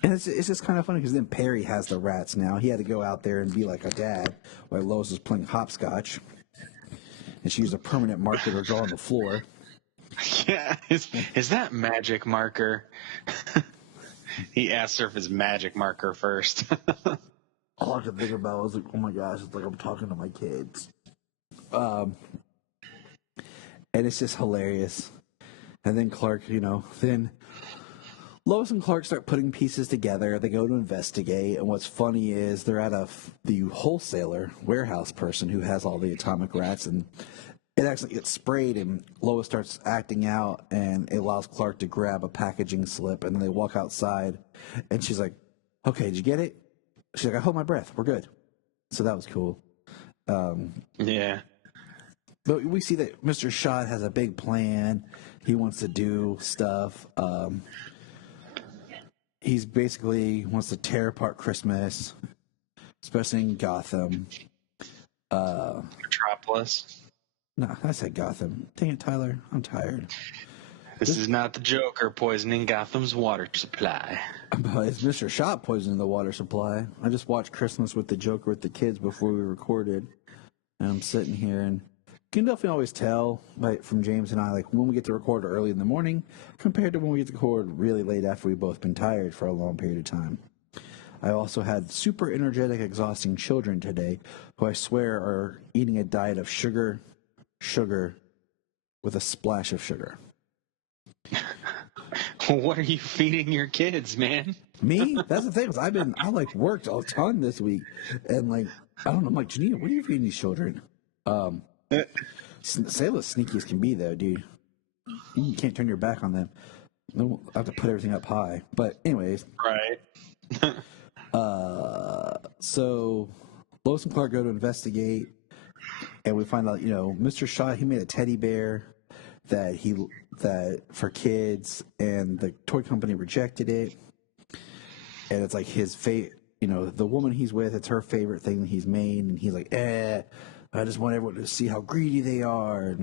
And it's just kind of funny because then Perry has the rats now. He had to go out there and be like a dad while Lois is playing hopscotch, and she used a permanent marker to draw on the floor. Yeah, is that magic marker? He asked her if it's magic marker first. All I could think about was like, "Oh my gosh, it's like I'm talking to my kids." And it's just hilarious. And then Clark, then Lois and Clark start putting pieces together. They go to investigate, and what's funny is they're at the wholesaler warehouse person who has all the atomic rats, and it actually gets sprayed, and Lois starts acting out, and it allows Clark to grab a packaging slip, and then they walk outside, and she's like, "Okay, did you get it?" She's like, "I hold my breath. We're good." So that was cool. Yeah. But we see that Mr. Schott has a big plan. He wants to do stuff. He's basically wants to tear apart Christmas, especially in Gotham. Metropolis. No, I said Gotham. Dang it, Tyler. I'm tired. This is not the Joker poisoning Gotham's water supply. But it's Mr. Schott poisoning the water supply. I just watched Christmas with the Joker with the kids before we recorded. And I'm sitting here, and you can definitely always tell from James and I, like, when we get to record early in the morning compared to when we get to record really late after we've both been tired for a long period of time. I also had super energetic, exhausting children today who I swear are eating a diet of sugar with a splash of sugar. What are you feeding your kids, man? Me? That's the thing. I worked a ton this week, and I don't know. I'm like, Janina, what are you feeding these children? Sayla's sneaky as can be, though, dude. You can't turn your back on them. They'll have to put everything up high. But anyways, Right. So Lois and Clark go to investigate, and we find out, Mr. Schott, he made a teddy bear that for kids, and the toy company rejected it. And it's like his the woman he's with, it's her favorite thing that he's made, and he's like, I just want everyone to see how greedy they are.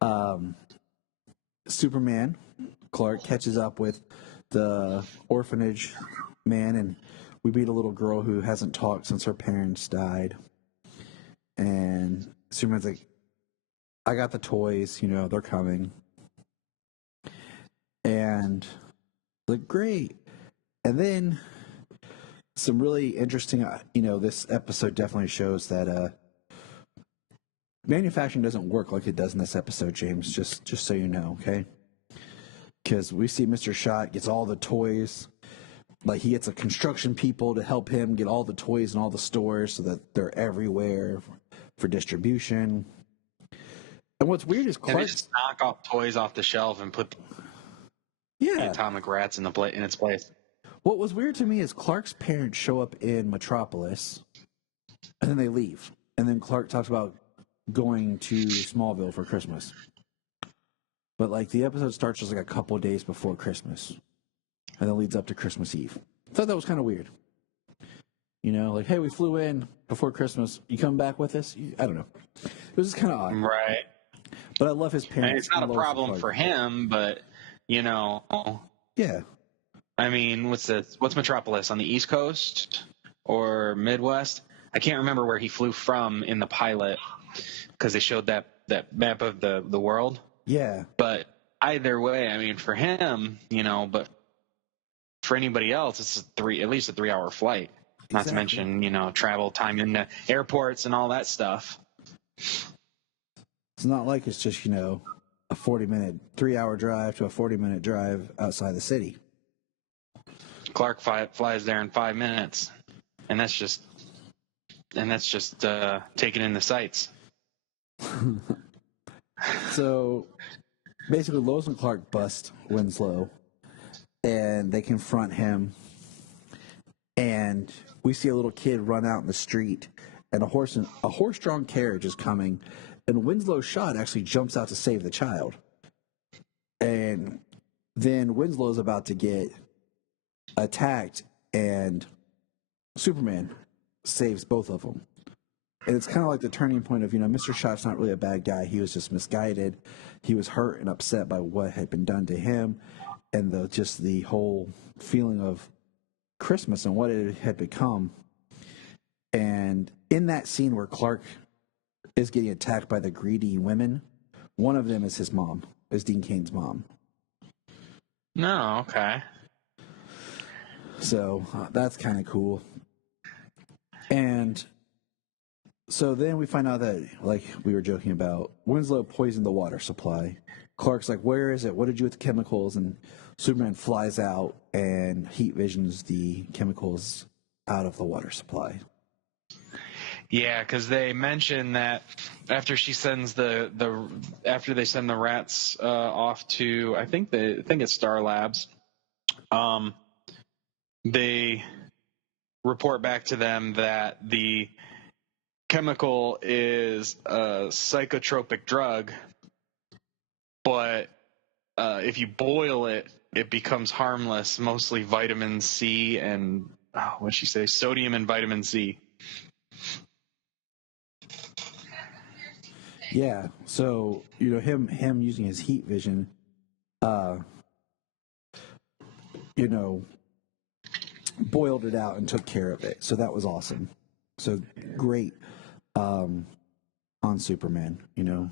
And, Superman, Clark, catches up with the orphanage man, and we meet a little girl who hasn't talked since her parents died. And Superman's like, "I got the toys, they're coming." And like, great. And then some really interesting, this episode definitely shows that manufacturing doesn't work like it does in this episode, James, just so you know, okay? Because we see Mr. Schott gets all the toys, like he gets a construction people to help him get all the toys in all the stores so that they're everywhere for distribution. And what's weird is Clark just knock off toys off the shelf and put the atomic rats in its place. What was weird to me is Clark's parents show up in Metropolis, and then they leave. And then Clark talks about going to Smallville for Christmas. But, like, the episode starts just, like, a couple of days before Christmas. And then leads up to Christmas Eve. I thought that was kind of weird. You know, like, hey, we flew in before Christmas. You come back with us? I don't know. It was just kind of odd. Right. But I love his parents. And it's not a problem for him, but, you know. Yeah. I mean, what's Metropolis, on the East Coast or Midwest? I can't remember where he flew from in the pilot because they showed that map of the world. Yeah. But either way, I mean, for him, you know, but for anybody else, it's at least a 3-hour flight. Not to mention, you know, travel time in the airports and all that stuff. It's not like it's just, you know, a 3-hour drive to a 40-minute drive outside the city. Clark flies there in 5 minutes, and that's just taking in the sights. So basically, Lois and Clark bust Winslow, and they confront him. And we see a little kid run out in the street, and a horse-drawn carriage is coming, and Winslow's shot actually jumps out to save the child. And then Winslow's about to get attacked, and Superman saves both of them. And it's kind of like the turning point of, you know, Mr. Shot's not really a bad guy. He was just misguided. He was hurt and upset by what had been done to him, and the whole feeling of Christmas and what it had become. And in that scene where Clark is getting attacked by the greedy women, one of them is his mom, is Dean Cain's mom. No, okay. So that's kind of cool. And so then we find out that, like we were joking about, Winslow poisoned the water supply. Clark's like, where is it? What did you do with the chemicals? And Superman flies out and heat visions the chemicals out of the water supply. Yeah, because they mention that after she sends after they send the rats off to I think it's Star Labs, they report back to them that the chemical is a psychotropic drug, but if you boil it, it becomes harmless, mostly vitamin C and what'd she say? Sodium and vitamin C. Yeah, so, you know, him using his heat vision, you know, boiled it out and took care of it. So that was awesome. So great on Superman, you know.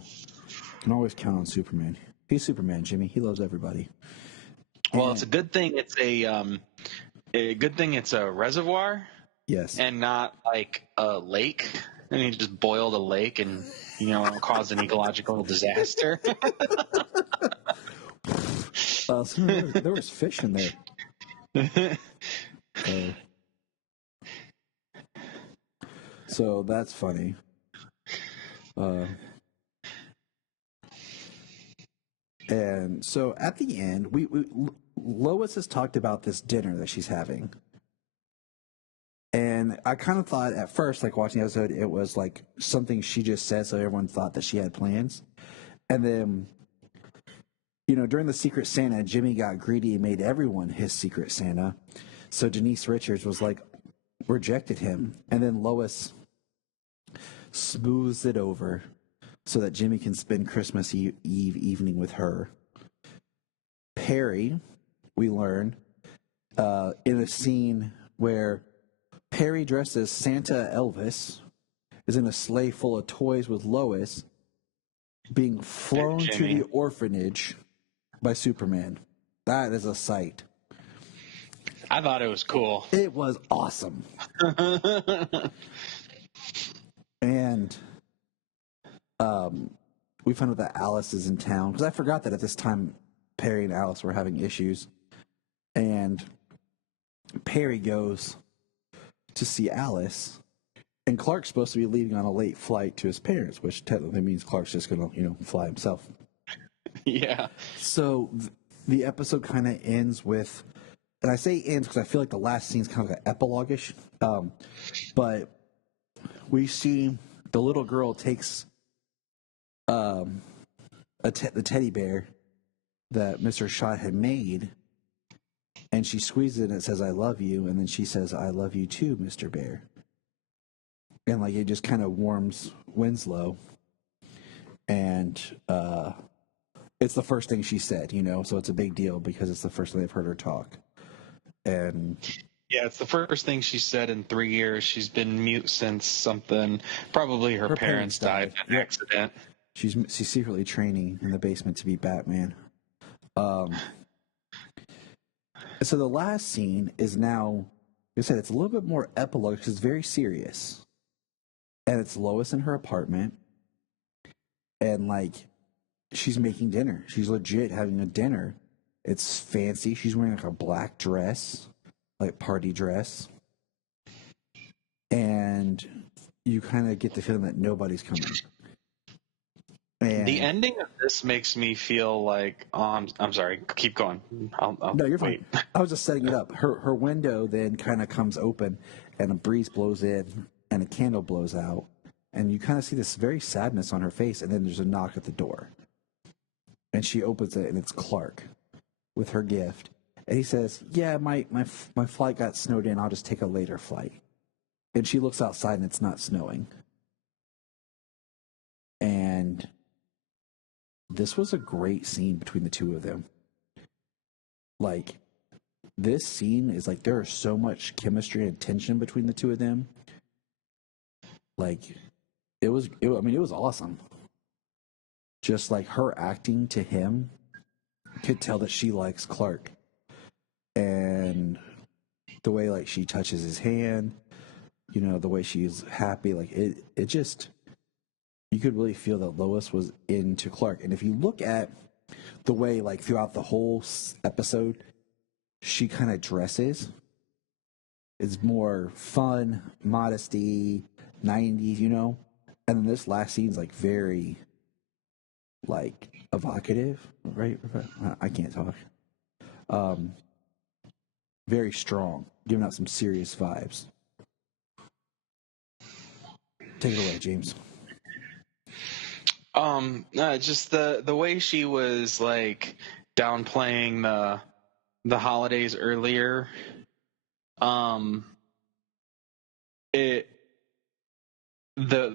Can always count on Superman. He's Superman, Jimmy. He loves everybody. Well, it's a good thing it's a reservoir. Yes. And not like a lake. And he just boiled a lake and, you know, caused an ecological disaster. So there was fish in there. So that's funny. And so at the end, Lois has talked about this dinner that she's having. And I kind of thought at first, like watching the episode, it was like something she just said so everyone thought that she had plans. And then, you know, during the Secret Santa, Jimmy got greedy and made everyone his Secret Santa. So Denise Richards was like, rejected him. And then Lois smooths it over so that Jimmy can spend Christmas Eve evening with her. Perry, we learn, in a scene where Perry, dressed as Santa Elvis, is in a sleigh full of toys with Lois, being flown to the orphanage by Superman. That is a sight. I thought it was cool. It was awesome. And we found out that Alice is in town, because I forgot that at this time Perry and Alice were having issues. And Perry goes to see Alice, and Clark's supposed to be leaving on a late flight to his parents, which technically means Clark's just going to, fly himself. Yeah. So the episode kind of ends with, and I say ends because I feel like the last scene's kind of like epilogue-ish, but we see the little girl takes the teddy bear that Mr. Schott had made, and she squeezes it and it says, "I love you," and then she says, "I love you too, Mr. Bear." And like it just kind of warms Winslow, and it's the first thing she said, so it's a big deal because it's the first time they've heard her talk. And Yeah, it's the first thing she said in 3 years. She's been mute since something. Probably her parents died in an accident. She's secretly training in the basement to be Batman. So the last scene is now, like I said, it's a little bit more epilogue because it's very serious. And it's Lois in her apartment. And like, she's making dinner. She's legit having a dinner. It's fancy. She's wearing like a black dress, like party dress. And you kind of get the feeling that nobody's coming. And The ending of this makes me feel like, I'm sorry, keep going. no, you're wait. fine. I was just setting it up. Her window then kind of comes open, and a breeze blows in, and a candle blows out, and you kind of see this very sadness on her face. And then there's a knock at the door, and she opens it, and it's Clark with her gift, and he says, "Yeah, my flight got snowed in. I'll just take a later flight." And she looks outside, and it's not snowing. And this was a great scene between the two of them. Like, this scene is like, there is so much chemistry and tension between the two of them. Like, it was awesome. Just like her acting to him, could tell that she likes Clark. And the way like she touches his hand, the way she's happy, like it just, you could really feel that Lois was into Clark. And if you look at the way, like, throughout the whole episode, she kind of dresses, it's more fun, modesty, 90s, and then this last scene's, like, very, like, evocative, right? I can't talk. Very strong, giving out some serious vibes. Take it away, James. No, just the way she was like downplaying the holidays earlier. The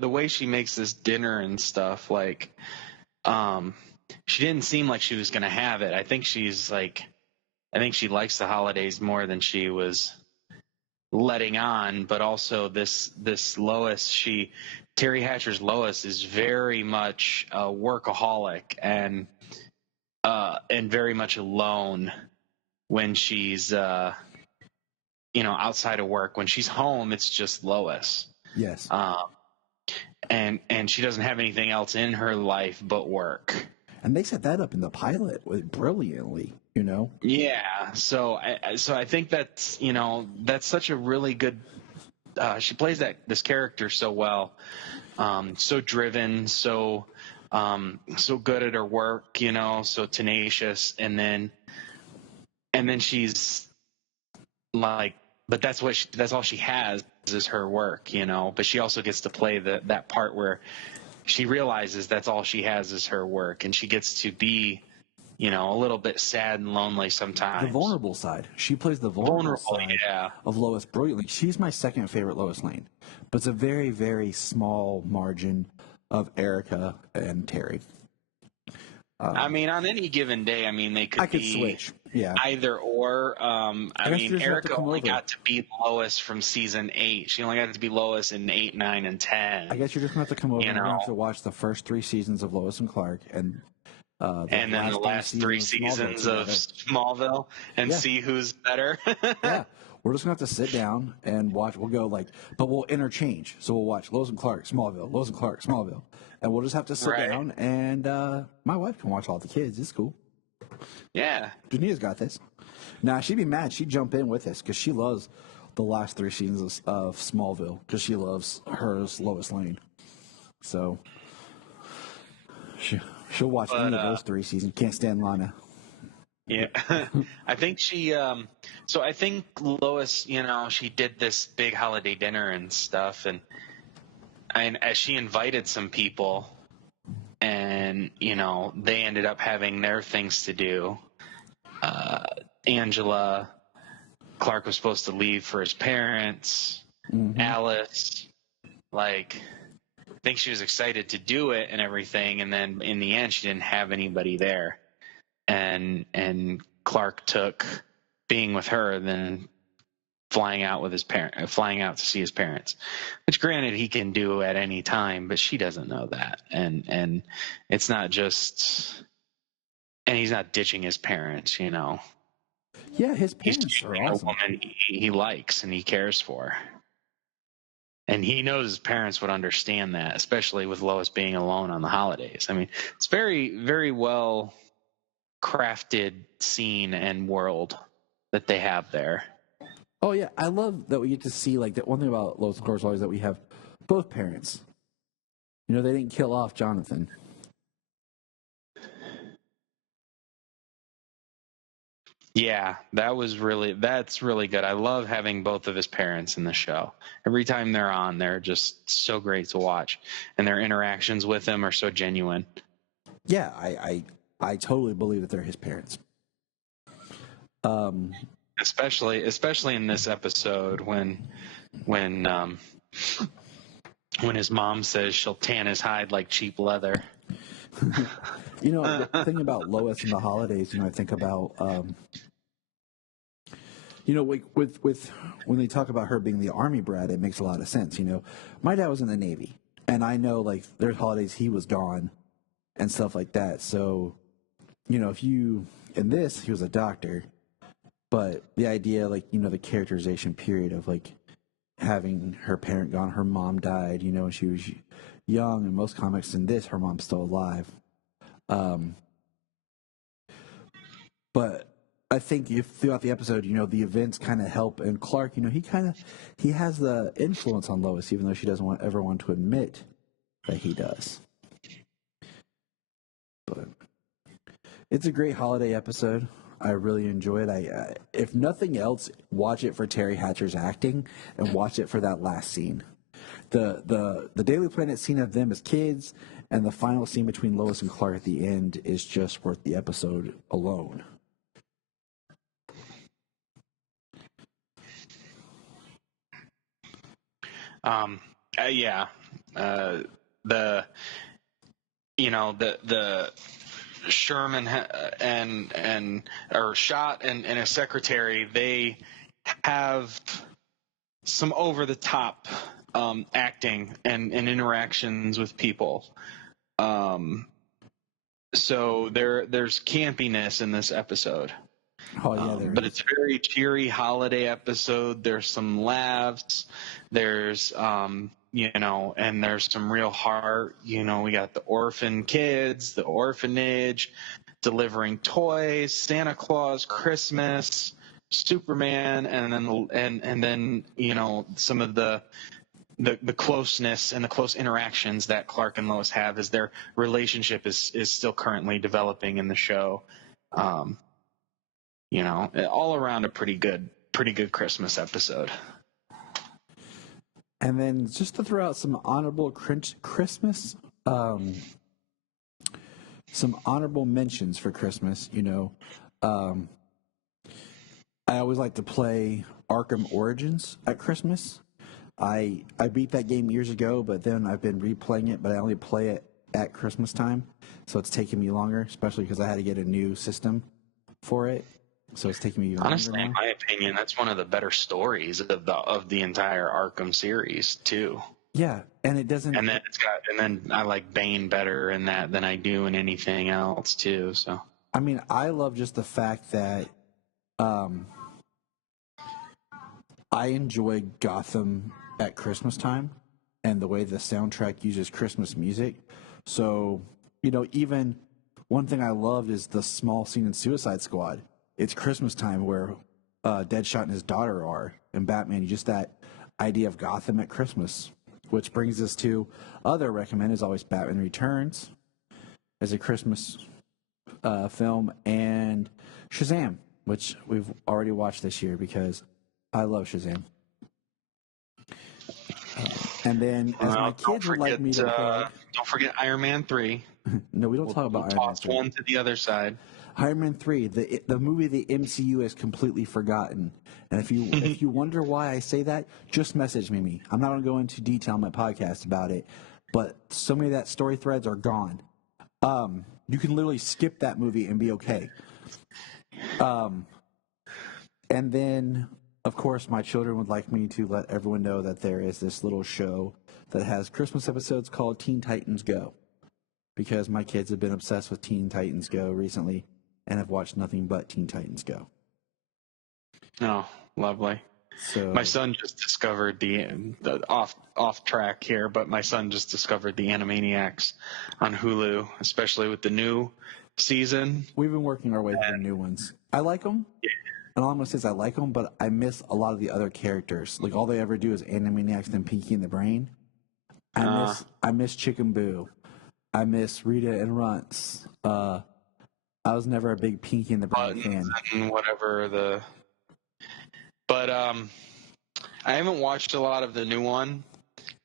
way she makes this dinner and stuff, like, she didn't seem like she was gonna have it. I think she likes the holidays more than she was letting on, but also this Lois, Terry Hatcher's Lois is very much a workaholic and very much alone when she's outside of work. When she's home, it's just Lois. Yes. And she doesn't have anything else in her life but work. And they set that up in the pilot brilliantly, Yeah. So I think that's such a really good. She plays this character so well, so driven, so good at her work, so tenacious, and then she's like, but that's all she has is her work, But she also gets to play that part where she realizes that's all she has is her work, and she gets to be, a little bit sad and lonely sometimes. The vulnerable side. She plays the vulnerable side of Lois brilliantly. She's my second favorite Lois Lane, but it's a very, very small margin of Erica and Terry. On any given day, they could be switch. Yeah. Either or. Erica only got to be Lois from season 8. She only got to be Lois in 8, 9, and 10. I guess you're just going to have to come over and have to watch the first 3 seasons of Lois and Clark and then the last 3 seasons of Smallville and see who's better. Yeah. We're just going to have to sit down and watch. We'll go but we'll interchange. So we'll watch Lois and Clark, Smallville, Lois and Clark, Smallville. And we'll just have to sit down, and my wife can watch all the kids. It's cool. Yeah. Jania's got this. Nah, she'd be mad. She'd jump in with us because she loves the last 3 seasons of Smallville because she loves hers Lois Lane. So she'll watch any of those 3 seasons. Can't stand Lana. Yeah, I think she. So I think Lois, she did this big holiday dinner and stuff, and as she invited some people, and they ended up having their things to do. Angela, Clark was supposed to leave for his parents. Mm-hmm. Alice, I think she was excited to do it and everything, and then in the end, she didn't have anybody there. And Clark took being with her than flying out to see his parents, which granted he can do at any time, but she doesn't know that. And it's not just, and he's not ditching his parents, Yeah, his He's parents are choosing awesome. a woman he likes and he cares for. And he knows his parents would understand that, especially with Lois being alone on the holidays. I mean, it's very, very well crafted scene and world that they have there. Oh yeah, I love that we get to see that one thing about Lois and Clark is that we have both parents. They didn't kill off Jonathan. Yeah, that's really good. I love having both of his parents in the show. Every time they're on, they're just so great to watch, and their interactions with him are so genuine. Yeah, I totally believe that they're his parents. Especially in this episode when his mom says she'll tan his hide like cheap leather. The thing about Lois and the holidays, I think about, with when they talk about her being the Army brat, it makes a lot of sense. My dad was in the Navy, and I know there's holidays he was gone and stuff like that. So, if you in this, he was a doctor, but the idea, the characterization period of having her parent gone, her mom died, when she was young. In most comics, in this, her mom's still alive. But I think if throughout the episode, the events kind of help, and Clark, he has the influence on Lois, even though she doesn't ever want to admit that he does. But it's a great holiday episode. I really enjoy it. I if nothing else, watch it for Terry Hatcher's acting and watch it for that last scene. The Daily Planet scene of them as kids and the final scene between Lois and Clark at the end is just worth the episode alone. Yeah. The Sherman or Schott and his secretary, they have some over the top acting and interactions with people. So there's campiness in this episode. Oh yeah, but it's a very cheery holiday episode. There's some laughs. There's and there's some real heart. We got the orphan kids, the orphanage, delivering toys, Santa Claus, Christmas, Superman, and then some of the closeness and the close interactions that Clark and Lois have as their relationship is still currently developing in the show. All around a pretty good Christmas episode. And then just to throw out some honorable Christmas, some honorable mentions for Christmas. I always like to play Arkham Origins at Christmas. I beat that game years ago, but then I've been replaying it, but I only play it at Christmas time, so it's taking me longer, especially because I had to get a new system for it. So it's taking me even honestly longer. In my opinion, that's one of the better stories of the entire Arkham series too. Yeah, and it doesn't. And then I like Bane better in that than I do in anything else too. So I mean, I love just the fact that I enjoy Gotham at Christmas time and the way the soundtrack uses Christmas music. So even one thing I loved is the small scene in Suicide Squad it's Christmas time where Deadshot and his daughter are in Batman. Just that idea of Gotham at Christmas, which brings us to other recommend is always Batman Returns as a Christmas film, and Shazam, which we've already watched this year because I love Shazam. And then, as my kids would like me to plug, don't forget Iron Man 3. No, we don't talk about Iron Man 3. Toss one to the other side. Iron Man 3, the movie the MCU has completely forgotten. And if you wonder why I say that, just message me. I'm not going to go into detail on my podcast about it, but so many of that story threads are gone. You can literally skip that movie and be okay. And then, of course, my children would like me to let everyone know that there is this little show that has Christmas episodes called Teen Titans Go, because my kids have been obsessed with Teen Titans Go recently and have watched nothing but Teen Titans Go. Oh, lovely. So my son just discovered the off track here, but my son just discovered the Animaniacs on Hulu, especially with the new season. We've been working our way through the new ones. I like them. Yeah. And all I'm going to say is I like them, but I miss a lot of the other characters. Like, all they ever do is Animaniacs and Pinky and the Brain. I miss Chicken Boo. I miss Rita and Runts. I was never a big Pinky and the Brain fan. And whatever But I haven't watched a lot of the new one.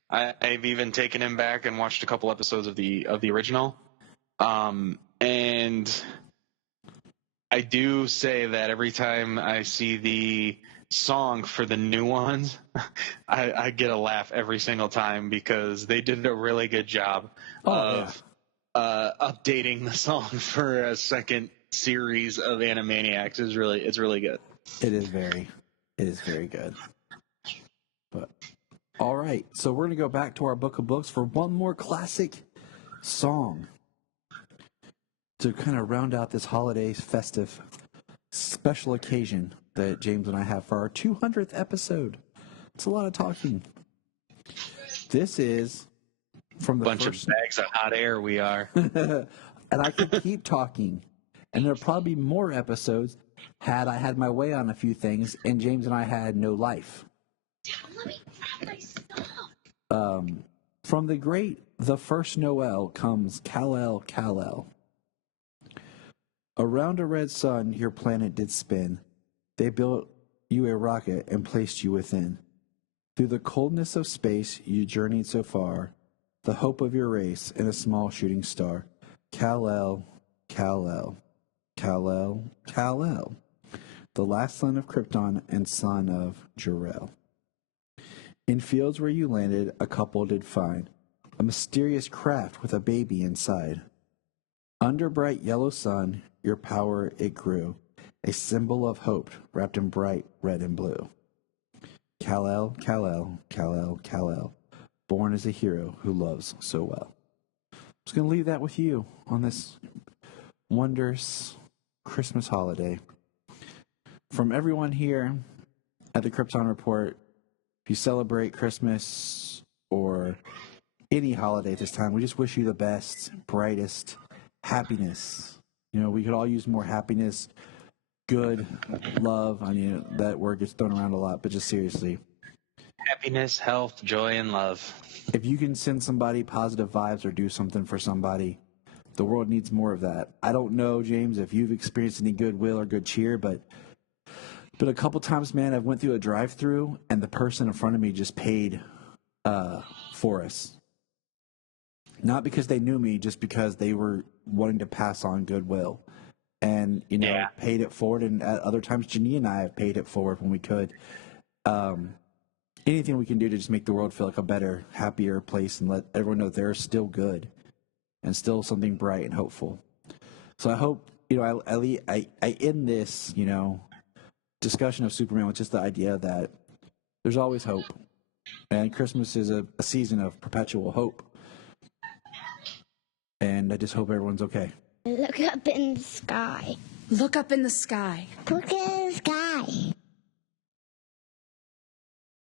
I've even taken him back and watched a couple episodes of the original. And I do say that every time I see the song for the new ones, I get a laugh every single time because they did a really good job of updating the song for a second series of Animaniacs. It's really good. It is very good. But all right, so we're going to go back to our book of books for one more classic song to kind of round out this holiday festive special occasion that James and I have for our 200th episode. It's a lot of talking. This is from the bunch of bags of hot air we are. And I could keep talking. And there'll probably be more episodes had I had my way on a few things and James and I had no life. From the great The First Noel comes Kal-El, Kal-El. Around a red sun your planet did spin. They built you a rocket and placed you within. Through the coldness of space you journeyed so far, the hope of your race in a small shooting star. Kal-El, Kal-El, Kal-El, Kal-El, the last son of Krypton and son of Jor-El. In fields where you landed, a couple did find a mysterious craft with a baby inside. Under bright yellow sun, your power it grew, a symbol of hope wrapped in bright red and blue. Kal-El, Kal-El, Kal-El, Kal-El, born as a hero who loves so well. I'm just going to leave that with you on this wondrous Christmas holiday. From everyone here at the Krypton Report, if you celebrate Christmas or any holiday this time, we just wish you the best, brightest happiness. You know, we could all use more happiness, good, love. I mean, that word gets thrown around a lot, but just seriously. Happiness, health, joy, and love. If you can send somebody positive vibes or do something for somebody, the world needs more of that. I don't know, James, if you've experienced any goodwill or good cheer, but a couple times, man, I went through a drive-through and the person in front of me just paid for us. Not because they knew me, just because they were wanting to pass on goodwill. And, you know, paid it forward. And at other times, Janine and I have paid it forward when we could. Anything we can do to just make the world feel like a better, happier place and let everyone know they're still good and still something bright and hopeful. So I hope, you know, I end this, you know, discussion of Superman with just the idea that there's always hope. And Christmas is a season of perpetual hope. And I just hope everyone's okay. Look up in the sky. Look up in the sky. Look in the sky.